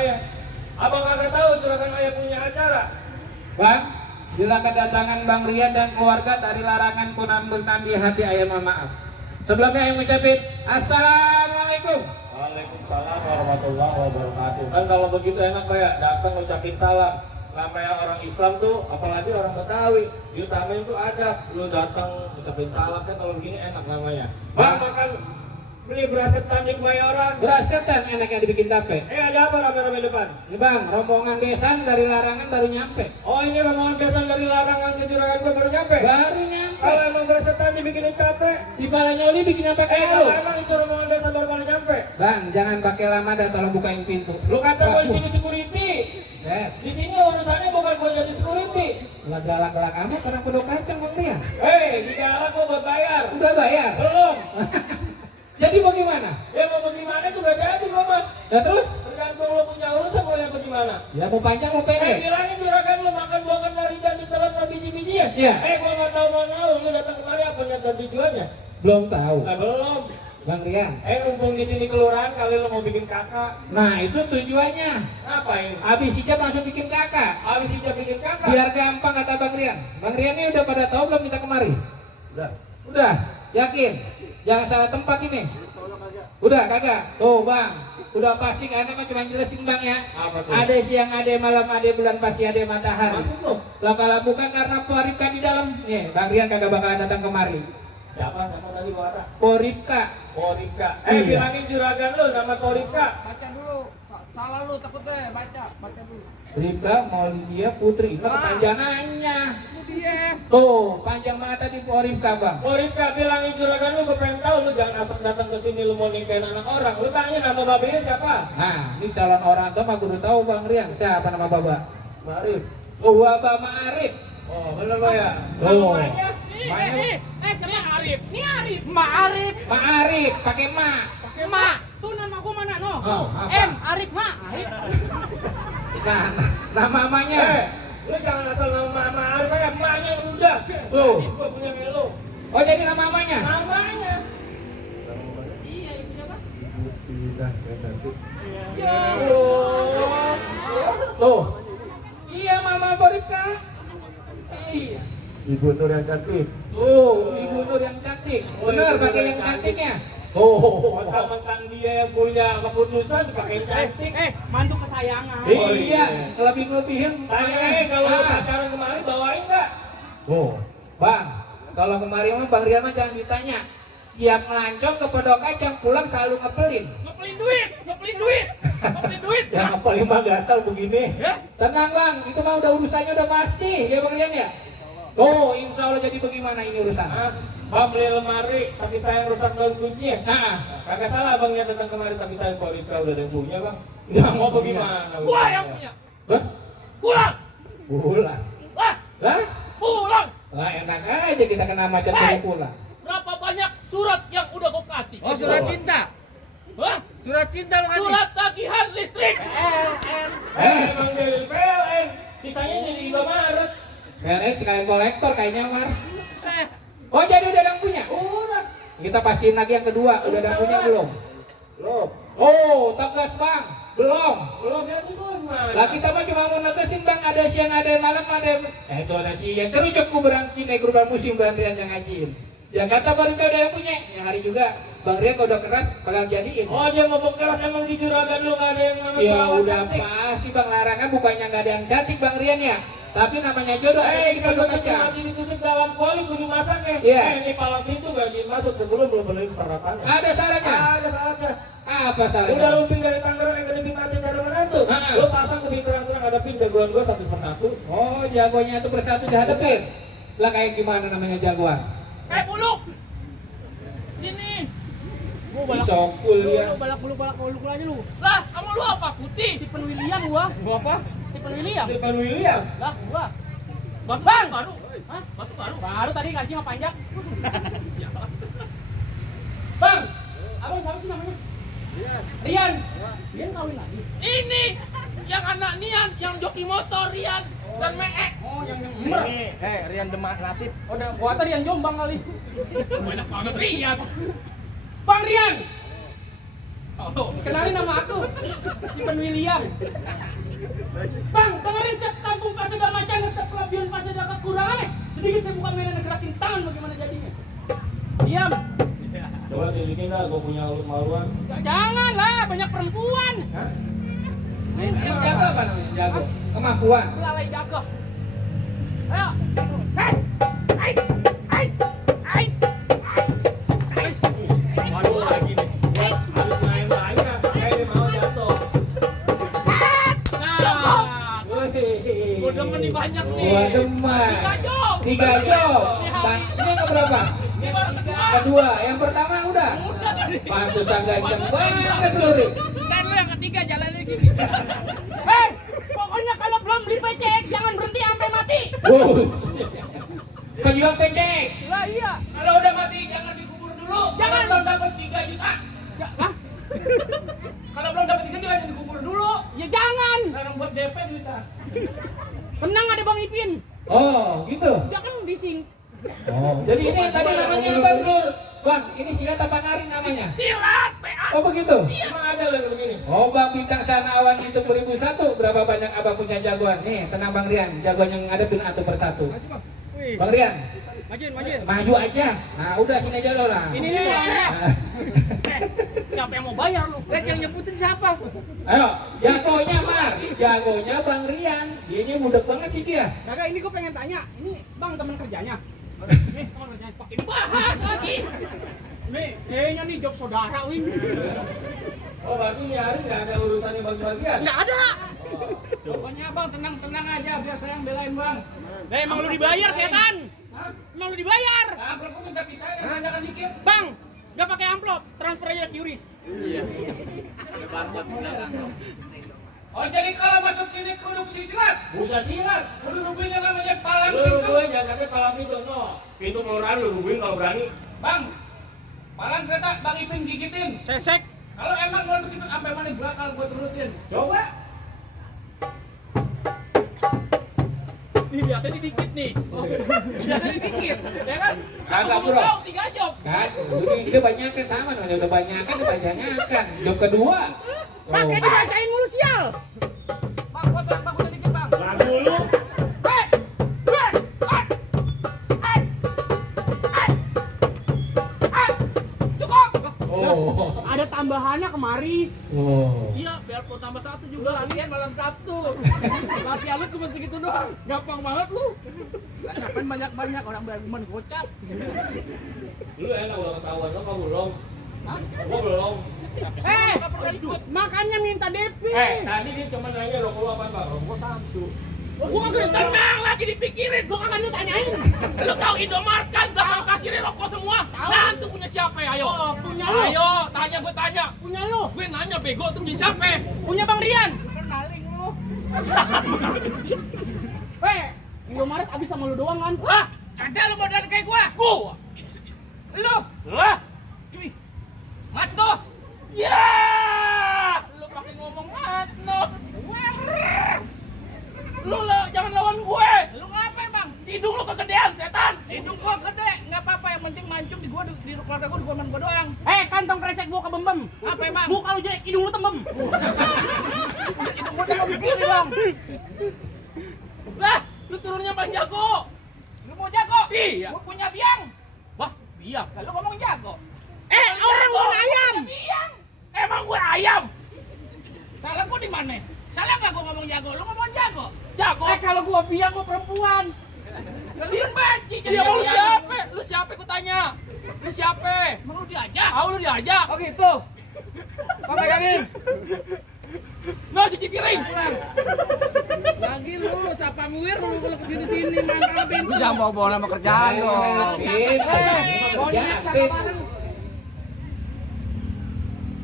ayah. Abang kagak tahu juragan ayah punya acara. Bang, bila kedatangan Bang Rian dan keluarga dari larangan kunan bentan di hati ayah mohon maaf. Sebelumnya yang mengucapkan Assalamualaikum. Waalaikumsalam warahmatullahi wabarakatuh. Kan kalau begitu enak Pak ya, datang ngucapin salam. Namanya orang Islam tuh, apalagi orang Betawi, diutamain tuh ada. Lu datang ngucapin salam kan kalau begini enak namanya. Bang makan beli beras ketan di Kemayoran. Beras ketan enak yang dibikin tape. Ada apa rame-rame depan? Ini Bang, rombongan besan dari larangan baru nyampe. Oh ini rombongan besan dari larangan ke juragan gua baru nyampe? Baru nyampe. Kalau emang beras ketan dibikinin tape, Di Palanya Oli bikin apa kayak kalau lu? emang itu rombongan besan baru nyampe? Bang, jangan pakai lama dah tolong bukain pintu. Lu kata gua di sini security. Set. Di sini urusannya bukan gua jadi security. Lah galak-galak kamu karena pedok kacang Bang Rian. Di galak gua buat bayar. Udah bayar. Belum. Jadi bagaimana? Ya mau bagaimana juga jadi gua mah. Nah terus? Tergantung lo punya urusan mau yang bagaimana. Ya mau panjang mau pendek. Bilangin juragan lo makan buahkan marijan ditelan sama biji-bijian. Iya. Gua mau tahu lu datang kemari apa niat dan tujuannya? Belum tahu. Belum. Bang Rian. Mumpung di sini kelurahan kali lo mau bikin kakak. Nah itu tujuannya. Ngapain? Abis ijab langsung bikin kakak. Habis ijab bikin kakak. Biar gampang kata Bang Rian. Bang Rian ini udah pada tahu belum kita kemari? Udah. Udah. Yakin? Jangan salah tempat ini. Udah kagak? Tuh Bang. Udah pasti karena mah cuma jelasin Bang ya. Apa tuh? Ada siang, ada malam, ada bulan, pasti ada matahari. Maksud lo? Lah kalau bukan karena Poripka di dalam. Nih, Bang Rian kagak bakalan datang kemari. Siapa tadi Wara? Poripka. Poripka. Iya. Bilangin juragan lo nama Poripka. Baca dulu, salah lu takutnya, baca dulu. Poripka Maulidia Putri. Itu kepanjangannya. Itu dia. Tuh, panjang banget tadi Poripka Bang. Poripka bilangin juragan lu, gue pengen tahu lu jangan asal datang ke sini lu mau nikahin anak orang. Lu tanya nama babenya siapa? Nah, ini calon orang tua mah kudu tahu Bang Rian. Siapa nama baba? Marif. Oh, Baba Ma'arif. Oh, bener lo ya. Oh. Namanya? Siapa Arif? Ini Arif. Ma'arif. Ma'arif, pakai ma. Pakai Ma. Tuh nama gua mana no? Oh, apa? Arif Ma. Arif. Nah, nama mamanya. Lu jangan asal nama Marif aja, emaknya yang udah. Tuh. Gadis gua punya kayak lu. Oh, jadi nama mamanya? Namanya. Iya, ibu siapa? Ibu Tina yang cantik. Oh. Tuh. Iya, Mama Poripka. Iya. Ibu Nur yang cantik. Tuh, Ibu Nur yang cantik. Benar, pakai yang cantiknya. Oh. Mentang-mentang dia yang punya keputusan pakai yang cantik. Mantu kesayangan. Iya, lebih-lebihin. Tanya kalau pacaran kemarin bawain nggak? Oh, Bang, kalau kemarin mah Bang Rian mah jangan ditanya. Tiap ngelancong ke pedok kacang pulang selalu ngepelin. Ngepelin duit. Ya ngepelin mah gatal begini. Ya? Tenang Bang, itu mah udah urusannya udah pasti, ya Bang Rian ya. Oh, insya Allah jadi bagaimana ini urusan? Bang beli lemari, tapi saya rusak daun kunci ya? Nah, Kagak salah bang yang datang kemarin, tapi saya Poripka udah ada yang punya bang. Ya, Mau bagaimana? Gua yang punya. Hah? Pulang. Pulang. Wah, Lah? pulang. Lah enak aja kita kena macet suruh pulang. Berapa banyak surat yang udah gua kasih? Oh, surat cinta. Hah? Surat cinta lu kasih. Surat tagihan listrik. Emang dari PLN, sisanya jadi Indomaret. PLN sekalian kolektor kayaknya Mar. Eh, Oh jadi udah ada yang punya? Udah. Kita pastiin lagi yang kedua, udah ada yang punya belum? Belum. Oh, tegas Bang, belum. Belum ya terus lu gimana? Lah kita mah cuma mau negesin Bang, ada siang, ada malam, ada itu ada siang. Kerucuk kuburan Cina kurban musim Bang Rian yang ngajiin. Yang kata baru udah yang punya, yang hari juga Bang Rian kalau udah keras bakal jadiin. Oh dia mau keras emang di juragan lu nggak ada yang namanya Ya perawan udah cantik. pasti Bang larangan bukannya nggak ada yang cantik Bang Rian ya. Tapi namanya jodoh ada di Kalau pedok kacang. lagi ditusuk dalam kuali kudu masak ya. Iya. Ini palang pintu gak masuk sebelum belum beli persyaratannya. Ada syaratnya. Ada syaratnya. Apa syaratnya? Udah lumping dari Tangerang yang gede mati cara menantu. Lu pasang ke terang-terang ada pin jagoan gua satu persatu. Oh, jagoannya itu bersatu dihadapin. Lah kayak gimana namanya jagoan? buluk. Sini. Gua Isokul dia. balak buluk aja lu. Lah, kamu lu apa? Putih. Stephen William gua. Gua apa? Stephen William. Stefan William. Lah, gua. Bang baru. Hah? Batu baru. Baru tadi ngasih sama panjang. Bang, abang siapa sih namanya? Rian. Rian kawin lagi. Ini yang anak Nian, yang joki motor Rian dan Meek. Oh, yang Ini. Rian Demak Nasib. Oh, udah gua tadi Rian Jombang kali. Banyak banget Rian. Bang Rian. Kenalin nama aku, Stephen William. Bang, dengerin set kampung pas ada macam, set pelabian pas ada kekurangan ya. Sedikit saya bukan main gerakin tangan bagaimana jadinya. Diam. Coba dilikin dah, gue punya maluan. Jangan lah, banyak perempuan. Hah? Yang jago apa namanya? Jago. Kemampuan. Lalai jago. Ayo. Hes. Ais. Ais. Ais. Ais. Waduh lagi nih. Habis main banyak, kayak dia mau jatuh. Nah. Wih. Gua demen nih banyak nih. Gua demen. 3 job. 3 job. Ini yang keberapa? Ini baru kedua. Kedua. Yang pertama udah. Udah tadi. Pantesan ganteng banget lu, Rik. Kan lu yang ketiga jalannya gini. Hei, pokoknya kalau belum beli PCX jangan berhenti sampai mati. Wow. Penjual pecek. Lah iya. Kalau udah mati jangan dikubur dulu. Jangan. Kalau belum dapat 3 juta. Hah? Kalau belum dapat 3 juta jangan dikubur dulu. Ya jangan. Sekarang buat DP duitnya. Tenang ada Bang Ipin. Oh, gitu. Dia kan dising. Oh, jadi ini tadi namanya apa, Bro? Bang, ini silat apa nari namanya? Silat, PA. Oh, begitu. Emang ada lagi begini? Oh, Bang Bintang Sanawan itu 1001. Berapa banyak abang punya jagoan? Nih, tenang Bang Rian. Jagoan yang ada tuh satu persatu. Bang Rian, Majin. maju aja. Nah, udah sini aja lo lah. Ini orangnya. Siapa yang mau bayar lu? Rek yang nyebutin siapa? Ayo, jagonya Mar. Jagonya Bang Rian. Dianya budak banget sih dia. Kagak, ini gue pengen tanya. Ini Bang teman kerjanya. Nih, teman kerjanya pakai bahas lagi. Nih, kayaknya nih job saudara, Win. Oh berarti ini hari nggak ada urusannya bagi-bagian? Enggak ada. Pokoknya Bang tenang-tenang aja biar saya yang belain Bang. Emang lu dibayar setan? Hah? Emang lu dibayar? Amplop aku minta pisahnya, jangan dikit. Bang, enggak pakai amplop, transfer aja QRIS. Oh, jadi kalau masuk sini kudu silat. Bisa silat. Kudu rubuhnya namanya palang Lu pintu. gue jangan palang pintu no. Pintu kelurahan lu rubuhin kalau berani. Bang, palang kereta Bang Ipin gigitin. Sesek. Kalau emang mau begitu sampai mana bakal gue turutin. Coba. Nih biasanya dikit nih. Biasanya dikit, ya kan? Kagak, Aku Bro. tahu 3 job. Kan, udah banyakan sama nih, udah banyakan, Job kedua. Pakai dibacain mulu sial. Bang, foto yang bagus dikit, Bang. Lagu lu. Hei! Yes! Cukup! Oh. Ada tambahannya kemari. Oh. Iya, biar mau tambah 1 juga latihan malam Sabtu. Latihan lu cuma segitu doang. Gampang banget lu. Ngapain banyak-banyak orang beragam gocap. Lu enak udah ketahuan lo kamu belum? Hah? Gua belum. Makanya minta DP. Tadi dia cuma nanya rokok lu apaan Bang? Rokok Samsu. Gua kagak tenang lagi dipikirin. Gua kagak lu tanyain. Lu tahu Indomaret kan bakal kasih rokok semua. Nah, itu punya siapa ya? Ayo. Oh, punya lu. Ayo, tanya gue tanya. Punya lu. Gue nanya bego tuh punya siapa? Punya Bang Rian. Kenalin lu. Indomaret habis sama lu doang kan? Lah, ada lu modal kayak gua. Lu. Lah. Cuy. Matno. Ya. Lu pakai ngomong Matno. Lu jangan lawan gue. Lu ngapain Bang? Hidung lu kegedean setan. Hidung gua gede, enggak apa-apa yang penting mancung di gua di keluarga gua di gua doang. Kantong kresek gua kebembem. Apa emang? Muka lu jelek, hidung lu tembem. Hidung gua tembem begini dong. Lah, lu turunnya paling jago. Lu mau jago? Iya. Gua punya biang. Wah, biang. Lalu ngomong jago. Orang gua ayam. Biang. Emang gua ayam. Salah gua di mana? Salah nggak gua ngomong jago? Lu ngomong jago. Jago. Kalau gua biang gua perempuan. Kalian baci jadi lu siapa? Lu siapa gua tanya? Lu siapa? Emang lu diajak? Lu diajak. Oh gitu. Kau pegangin. Nah, cuci piring. Lagi lu sapa muir lu kalau kesini-sini main pintu. Lu jangan bawa-bawa sama kerjaan dong.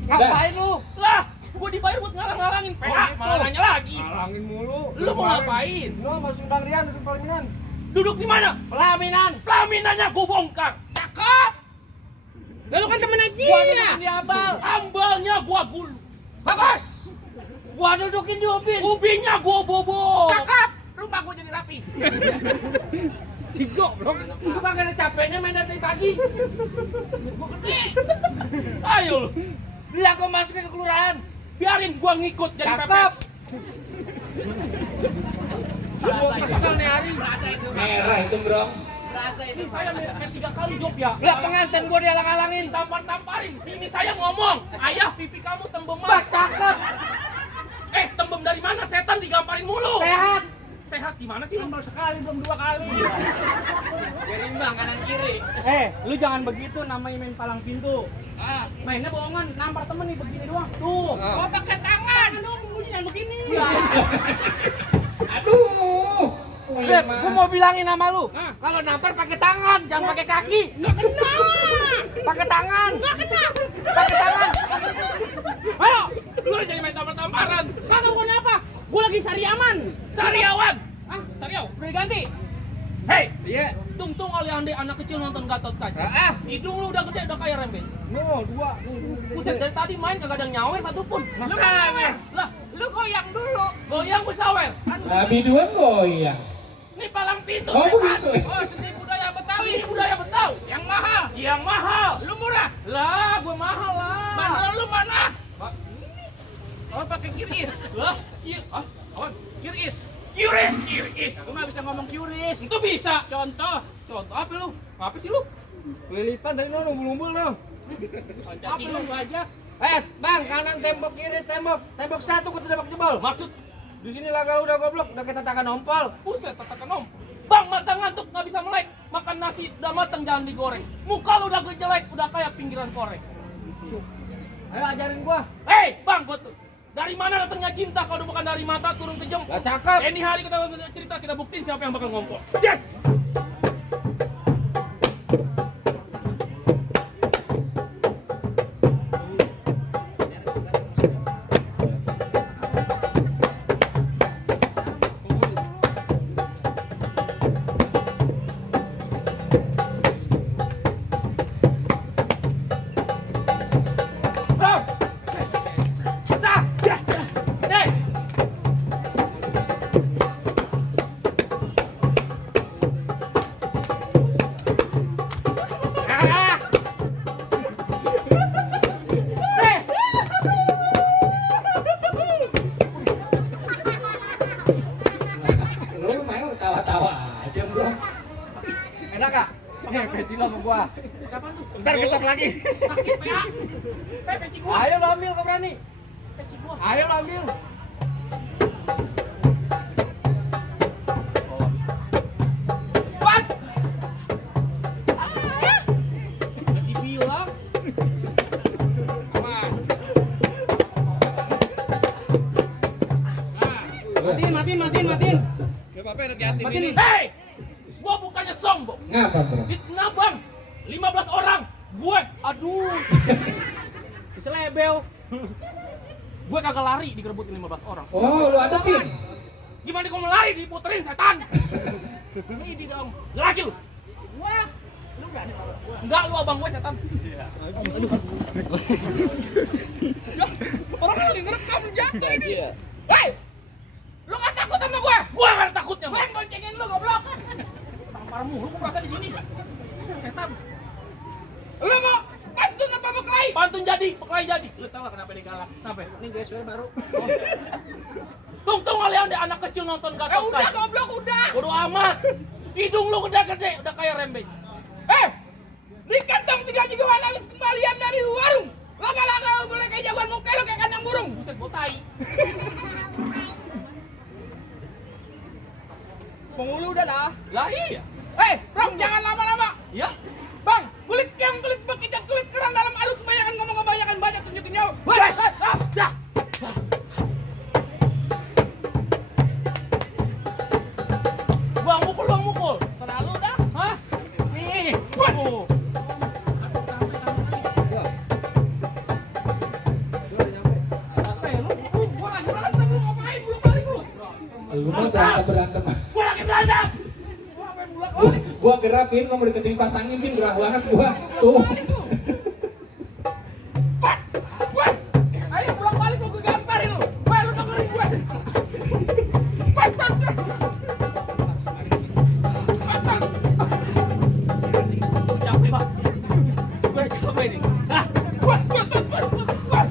Ngapain lu? Lah, gua dibayar buat ngalang-ngalangin PA, malah nanya lagi. Ngalangin mulu. Lu mau ngapain? Lu masuk Bang Rian duduk pelaminan. Duduk di mana? Pelaminan. Pelaminannya gua bongkar. Cakep. Lalu kan temen aja. Gua dudukin di ambal. Ambalnya gua gulu. Bagus. Gua dudukin di ubin. Ubinnya gua bobo. Cakep. Rumah gua jadi rapi. Sigo, bro. Lu kagak ada capeknya main dari pagi. Gua gede. Ayo lu. Bilang kau masukin ke kelurahan. Biarin gua ngikut jadi Cakep. pepes. Gua kesel nih hari. Merah itu bro. Ini saya main 3 kali job ya. Lah pengantin gua dialang-alangin. Tampar-tamparin. Ini saya ngomong. Ayah pipi kamu tembeman. Bah, cakep. Tembem dari mana? Setan digamparin mulu. Sehat. Sehat gimana sih lu? Sekali belum 2 kali. Berimbang kanan kiri. Lu jangan begitu, namanya main palang pintu. Mainnya bohongan, nampar temen nih begini doang. Tuh. Gua pakai tangan. Dong, lu jangan begini. Aduh. Beb, gua mau bilangin sama lu. Hah? Kalau nampar pakai tangan, jangan pakai kaki. Nggak kena. Pakai tangan. Nggak kena. Pakai tangan. Ayo, lu jadi main tampar-tamparan. Kagak gua apa? Gua lagi sariaman. Sariawan. Sariaw. Udah diganti. Hei, Iya. tungtung kali ande anak kecil nonton Gatot Kaca. Hidung lu udah gede, udah kayak rembes. No, 2. Buset, dari tadi main kagak ada yang nyawer satupun. Lu Makanya. Lah, lu goyang dulu. Goyang gue sawer. Lah biduan goyang. Ini palang pintu. Oh setan. begitu. Oh, seni budaya Betawi. Ini budaya Betawi. Yang mahal. Yang mahal. Lu murah. Lah, gue mahal lah. Bandrol lu mana? Oh, pakai kiris. Lah, apaan? Kiris. Kiris. Lu nggak bisa ngomong kiris. Itu bisa. Contoh apa lu? Apa sih lu? Lilipan tadi lu numbul-numbul lu. Apa lu aja? Bang, kanan tembok, kiri tembok. Tembok 1 ku tembok jebol. Maksud Di sini laga udah goblok, udah kita tatakan ompol. buset, tatakan om. Bang, mata ngantuk nggak bisa melek. Makan nasi udah matang jangan digoreng. Muka lu udah jelek, udah kayak pinggiran korek. Ayo ajarin gua. Hei, bang, gua tuh. Dari mana datangnya cinta kalau bukan dari mata turun ke jempol? Lah cakep. Ini hari kita cerita, kita buktiin siapa yang bakal ngomong. Yes! Lu main tawa-tawa aja bro. Enak gak? Oke, peci lo sama gua. Kapan tuh? Ntar ketok lagi. Sakit PA. Peci gua. Ayo lo ambil, kau berani. Peci gua. Ayo lo ambil. What? Udah dibilang. Awas. Matiin. Matiin. Hei! Gua bukannya sombong. Ngapa bro? Fitnah bang. 15 orang. Gue, aduh. Selebel. Gue kagak lari digerebutin 15 orang. Oh lu adepin. Gimana kau mau lari diputerin setan? Ini dong. Lagi lu. Wah. Lu berani lawan gua. Enggak, lu abang gue setan. Orang lagi ngerekam jatuh ini. Hei! Lu nggak takut sama gue? Gue nggak ada takutnya. Gue yang boncengin lu goblok. Tampar mulu, gue merasa di sini. Setan. Lu mau pantun apa berkelahi? Pantun jadi, berkelahi jadi. Lu tau gak kenapa dia galak? Kenapa? Ini GSW baru. Tung kalian deh anak kecil nonton Gatot Kaca. Udah goblok, udah. Bodo amat. Hidung lu gede-gede, udah kayak rembeng. Di kantong 3 jigoan habis kembalian dari warung. Laga-laga lu boleh kayak jagoan muka lu kayak kandang burung. Buset, botai. Penghulu udah lah. Lah iya. Bang, jangan lama-lama. Ya. Bang, kulit keong, kulit bekit, dan kulit kerang dalam alu kebanyakan ngomong kebanyakan banyak tunjukin nyawa. Yes. Dah. Buang mukul. Terlalu dah. Hah? Nih. Waduh. Gua lagi berantem, lu ngapain? Belum balik lu. Lu mah berantem. Gua lagi berantem. Gua gerapin, kamu deketin pasangin pin gerah banget gua. Tuh. Ayo pulang balik lu, gue gamparin lu. Wah, lu dengerin gue. Gue capek, Bang. Gue capek nih. Ah, buat.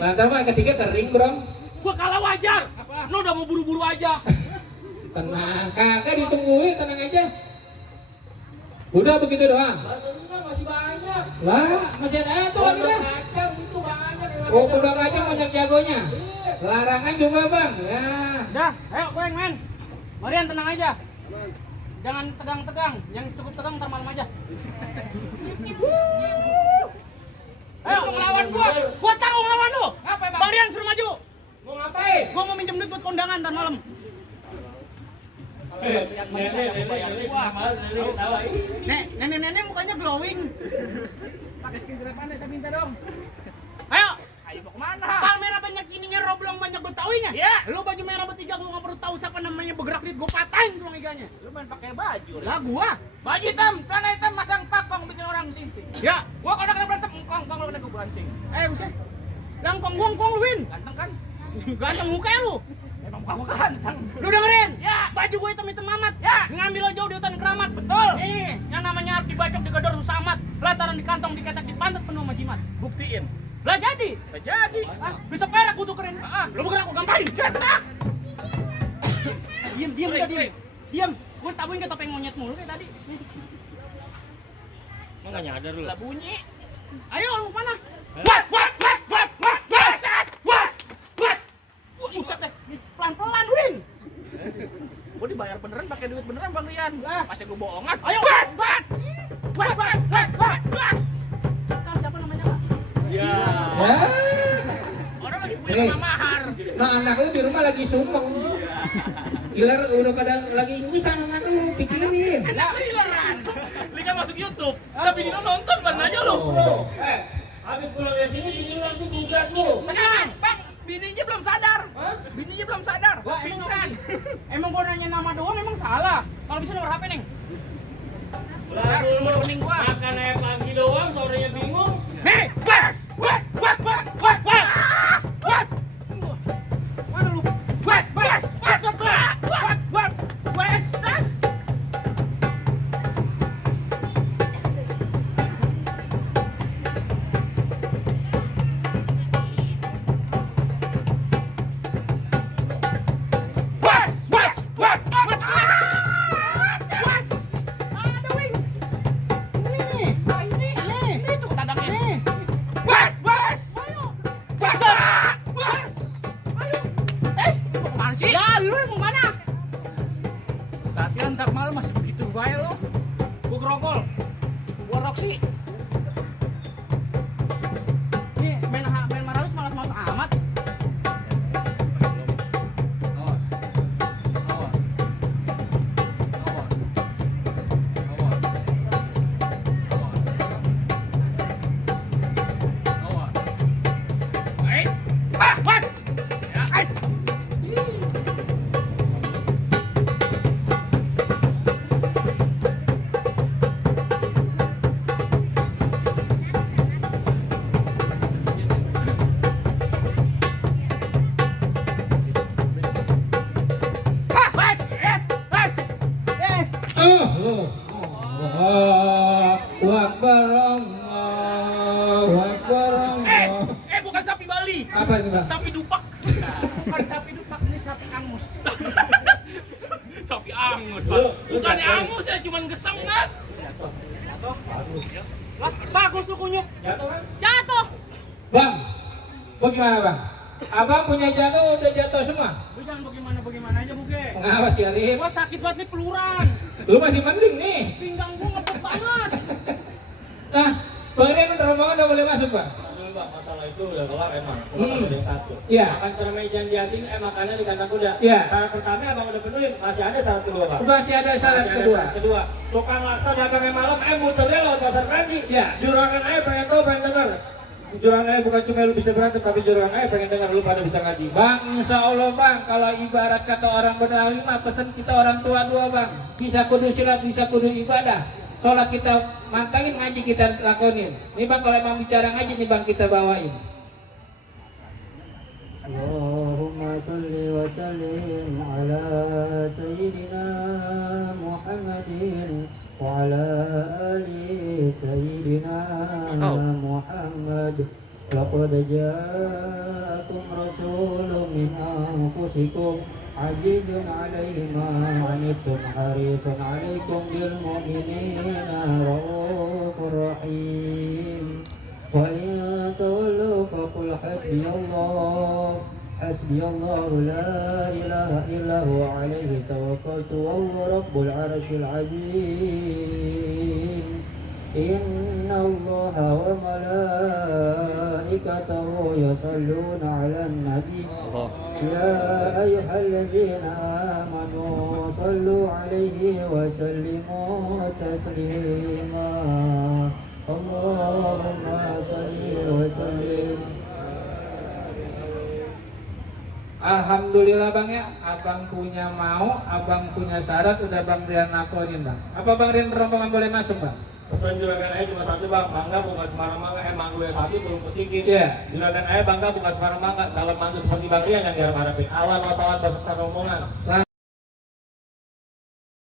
Mantap mah ketiga kering bro. Gua kalah wajar. Apa? Lu udah mau buru-buru aja. Tenang, kagak ditungguin, tenang aja. Udah begitu doang. Masih banyak. Lah, masih ada tuh lagi dah. Kacang itu banyak. Oh, kuda kacang banyak jagonya. Larangan juga bang. Ya. Dah, ayo goeng men. Marian tenang aja. Jangan tegang-tegang. Yang cukup tegang ntar malam aja. Ayo ngelawan gua. Gua tanggung lawan lu. Apa, Bang? Marian suruh maju. Mau ngapain? Gua mau minjem duit buat kondangan ntar malam. Nenek mukanya glowing. Pakai skin pandai saya minta dong. Ayo. Ayo mau kemana? Pal merah banyak ininya, roblong banyak betawinya. Ya. Lu baju merah bertiga gua nggak perlu tahu siapa namanya bergerak di gua patahin tulang iganya. Lu main pakai baju. Lah gua. Baju hitam, celana hitam, masang pakong bikin orang sinting. Ya. Gua kalau kena berantem, engkong lu kena gua banting. Buset. Yang kong lu win. Ganteng kan? Ganteng muka lu. Emang kamu ganteng. Lu dengerin? Ya. Baju gue hitam-hitam amat. Ya. Ngambil jauh di hutan keramat. Betul. Nih, yang namanya harus dibacok digedor susah amat. Lantaran di kantong diketek di pantat penuh sama jimat. Buktiin. Lah jadi. Gak jadi. Ah, bisa perak gua tukerin. Lu bergerak gua gamparin. Cetak. Diam udah diam. Diam. Gua tabuin ke topeng monyet mulu kayak tadi. Emang gak nyadar lu? Lah bunyi. Ayo lu mana? What? Buset deh. Pelan-pelan, Win. Gua dibayar beneran pakai duit beneran Bang Rian. Pasti gua bohongan. Ayo. Bas. Tahu siapa namanya, Pak? Ya. Ya. Orang lagi punya Nih. nama mahar. Nah anak lu di rumah lagi sumeng. Gilar udah pada lagi ngisan anak lu, pikirin. Anak lileran. Li kan masuk YouTube. Tapi dia nonton mana aja lu. Habis pulang dari sini bini lu langsung gugat lu. Tenang, Bang. Bininya belum sadar. Bininya belum sadar. Wah, Pingsan. Emang gua nanya nama doang emang salah. Kalau bisa nomor HP, Neng. Lah dulu Mending gua. makan air pagi doang, sorenya bingung. Nih, Bas. What? Mana lu? What? Ada, Wing. Ini tuh tandangnya. Nih. Ayo. Mau kemana sih? Ya, lu mau mana? Latihan ntar malam masih begitu baik lo. Gua grogol. Gua Roxy. Nih, main Marawis malas-malas amat. Baik. Mas. Ya, guys. Baik. Yes. Allahu Akbar, Allahu Akbar. Bukan sapi Bali. Apa itu bang? Sapi dupak. Bukan sapi dupak, ini sapi angus. Sapi angus, Pak. Bukannya angus ya, cuman gesem kan. Lah, bagus lu kunyuk. Jatuh kan? Jatuh. Bang, bagaimana bang? Abang punya jago udah jatuh semua. Lu jangan bagaimana aja, Buge. Ngawas ya Rip. Gua sakit banget nih peluran. Lu masih mending nih. Pinggang gua ngepet banget. Nah, Bang Rian rombongan udah boleh masuk bang. Dulu Bang, masalah itu udah kelar emang. Cuma Hmm. masih ada yang satu. Iya. Makan ceramah ijan di asin, makannya di kandang kuda. Iya. Syarat pertama abang udah penuhin, masih ada syarat kedua Bang. Masih ada syarat Masih ada kedua. syarat kedua. Tukang laksa dagangnya malam, muternya lewat pasar Kranji. Iya. Jurangan pengen tahu, pengen denger. Jurangan bukan cuma lu bisa berantem, tapi jurangan pengen denger lu pada bisa ngaji. Bang, insya Allah bang, kalau ibarat kata orang Betawi mah pesen kita orang tua dua bang. Bisa kudu silat, bisa kudu ibadah. Sholat kita mantangin, ngaji kita lakonin. Nih bang, kalau emang bicara ngaji nih bang kita bawain. Allahumma salli wa sallim ala sayyidina Muhammadin wa ala ali sayyidina Muhammad لقد جاءكم رسول من أنفسكم عزيز عليه ما عنتم حريص عليكم بالمؤمنين رؤوف رحيم فإن تولوا فقل حسبي الله لا إله إلا هو عليه توكلت وهو رب العرش العظيم إن الله وملائكته يصلون على النبي يا أيها الذين آمنوا صلوا عليه وسلموا تسليما اللهم صل وسلم. Alhamdulillah bang ya, abang punya mau, abang punya syarat, udah bang Rian lakonin bang. Apa bang Rian rombongan boleh masuk bang? Pesan juragan ayah cuma satu bang, mangga bukan sembarang mangga, mangga yang satu belum petikin. Iya. Juragan ayah bangga bukan sembarang mangga, salam mantu seperti bang Rian yang diharap-harapin. Alam wassalam beserta rombongan.